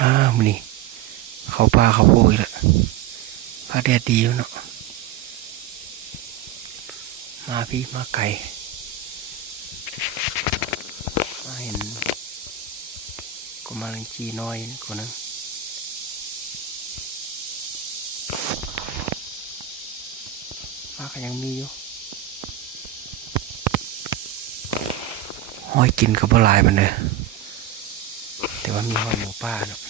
มื้อนี้เขาปลาเขาโพยละปลาแดดดีอยู่เนาะมาพี่มาไก่มาเห็นก็มาลังจีน้อยคนนึงปลาก็ยังมีอยู่ห้อยกินกับปลายมันเลยแต่ว่ามีหอยหมูป่าเนาะ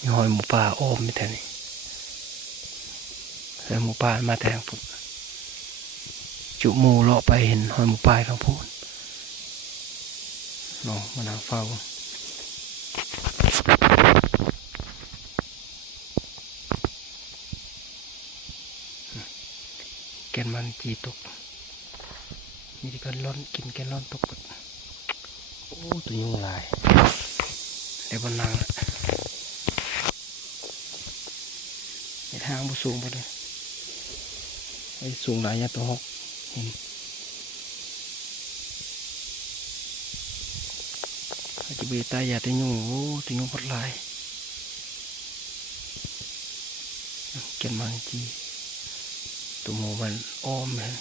มีหอยหมูป่าโอมไม่แท้นี่หอยหมูป่ามาแต่ทางพุ่นจุหมูเลาะไปเห็นหอยหมูป่าทางพุ่นเนาะมานั่งเฝ้าแกนมันจีตกมีที่กันร้อนกินแกนร้อนตกโอ้ตัวยุงลายเดี๋ยวมันนั่งละในทางบุสูงไปเลยไอ้สูงหลายยาตัวหกเห็นอาจจะเบียตายยาตัวยุงโอ้ตัวยุงพดลายแกนมันจีตัวหมูมันอ้อมเลย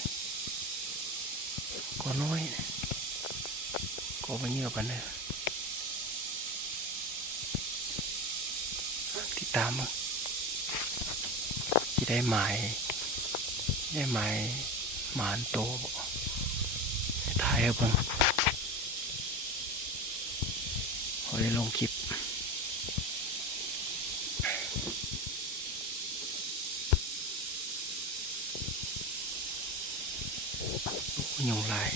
ก็น้อยก็ไม่เยอะปันเลยติดตามมั้งที่ได้หมายหมานโตถ่ายเอาเพิ่งเขาได้ลงคลิปยุงลาย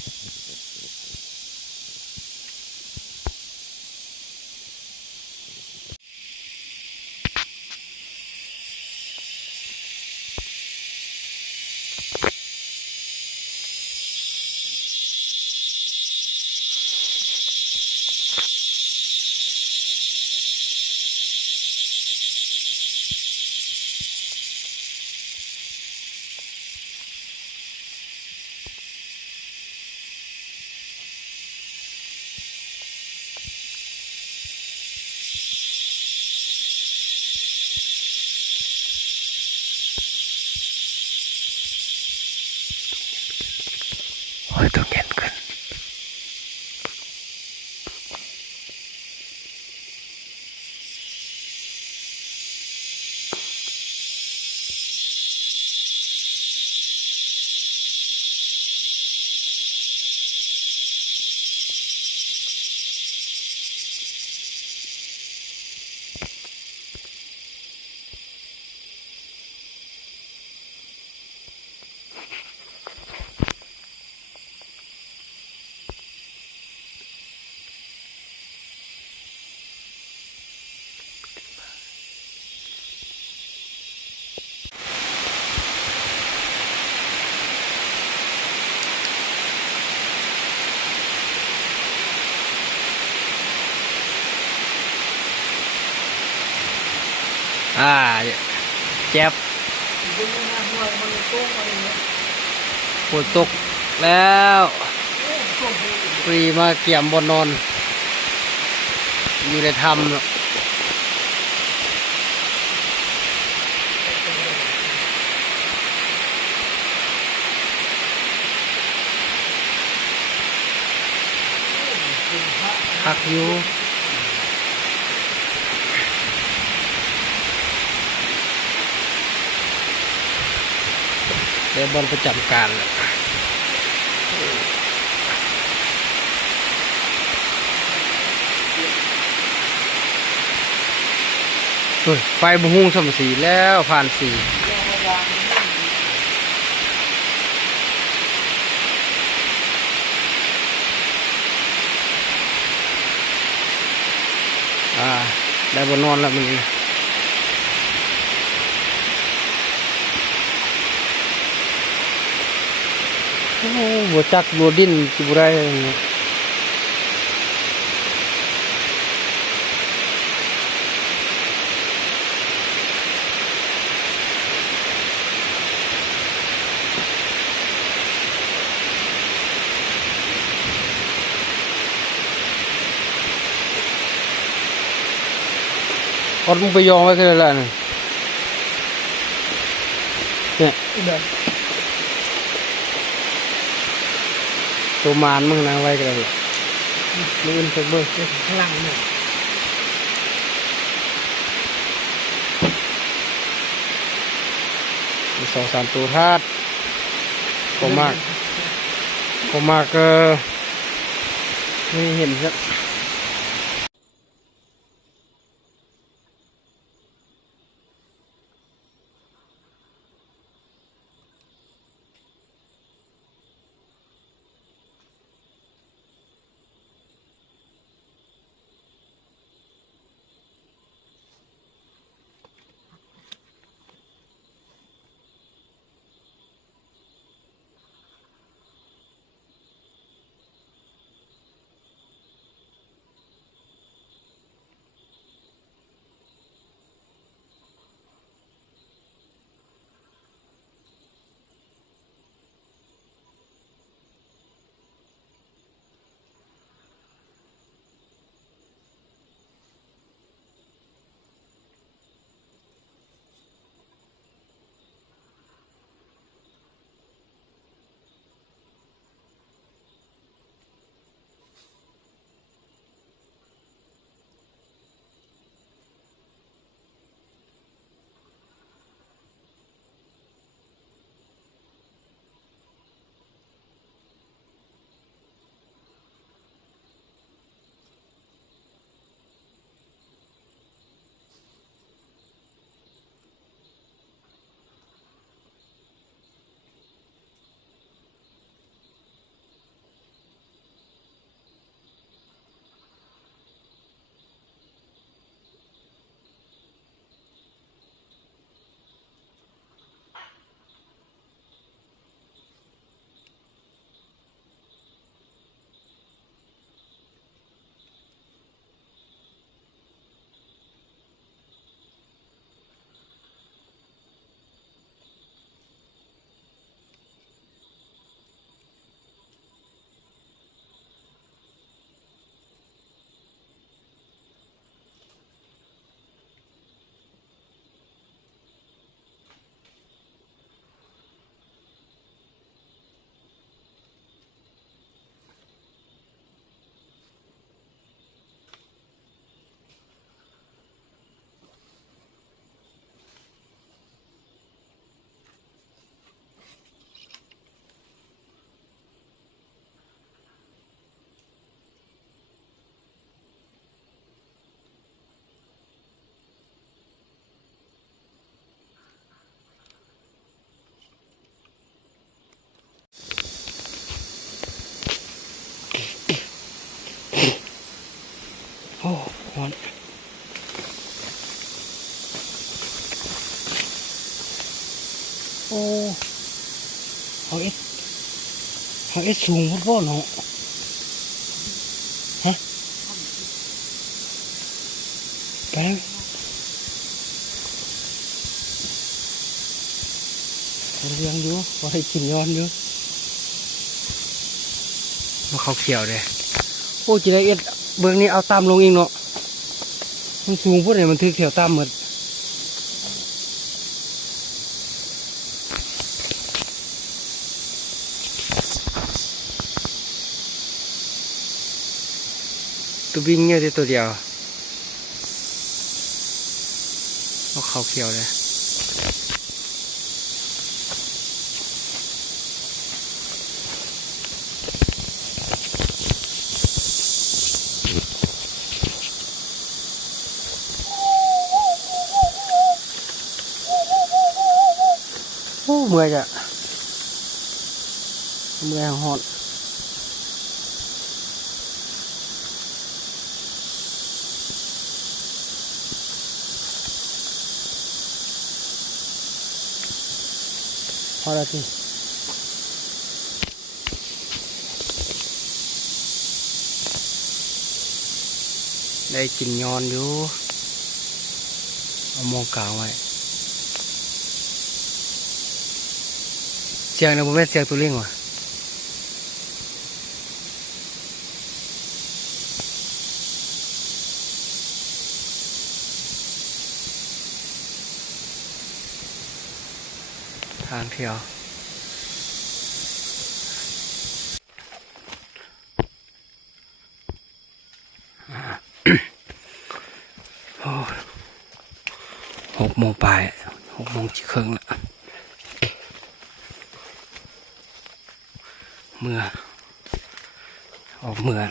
โอ้ยต้องเย็นขึ้นแจ็บฝนตกแล้วปรีมาเกี่ยมบนนอนอยู่ในถ้ำพักอยู่เดี๋ยวบอลประจำการไฟบุ้งสมสีแล้วผ่านสีได้บนนอนแล้วมันบัวจักบัวดินจิบุไร อดมึงไปยองไว้กันเลยล่ะเนี่ยตัวมานมึงนางไว้กันเลยมึงอินเฟกเบอร์ข้างล่างเนี่ยมี2-3ตัวธาตุก็มากไม่เห็นครับโอ้ร้อนโอ้เอาเอสสูงพุทธพ่อเนาะฮะไปเรียงอยู่พอให้กินย้อนอยู่มาเขาเขียวเลยโอ้จีไรเอ็ดเบื้องนี้เอาตามลงเองเนาะมันสูงพวกไหนมันถือเขียวตามหมดตัวบินเงี้ยที่ตัวเดียวเอาเขาเขียวเลยโอ้เมื่อยจ้ะเมื่อยหอนพอแล้วสิได้กินยอนอยู่เอามองกลางไว้เสียงนะผมแม่เสียงตัวเลี้ยงว่ะ ทางเที่ยวโอ้6 โมงปลาย6 โมงครึ่งละเมื่อออกเมื่อ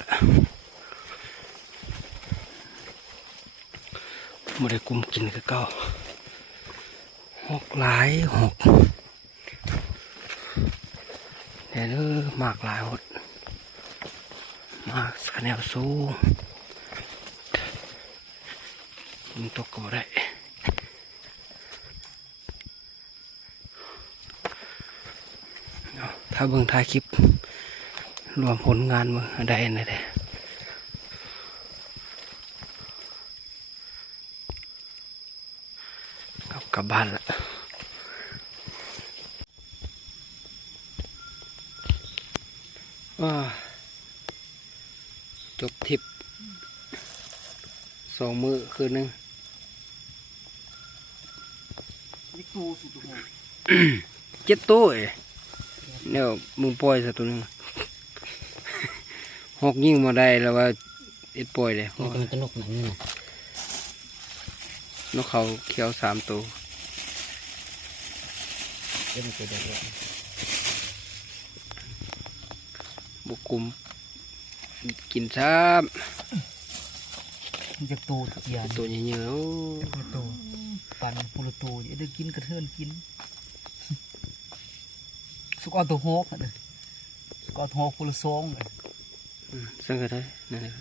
ไม่ได้กุมกินคือเก่า6 หลายเดี๋ยวนี้มากหลายหดมากคะแนนสูงมันตกก็ได้ถ้าเบิ่งท้ายคลิปรวมผลงานมึงได้ไหนเด้กลับบ้านละจบทริป2 มื้อคืนนึง7 ตัวเนี่ยมึงปล่อยสักตัวนึง6 ยิ่งมาได้แล้วว่าปล่อยเลยมันเป็นนกหนังนี่นะ นกเขาเขียว3 ตัวเดี๋ยวมันจะเดือด บุกกุมกินซ้ มันจะตูทุกอย่าง ำตัวเยอะ ปูตูปั่นปูตูอย่าได้กินกระเทือนกินสุกเอาตัวโฮกเลยสุกเอาตัวโฮกปูละซองเลย ซึ่งก็ได้นั่นแหละ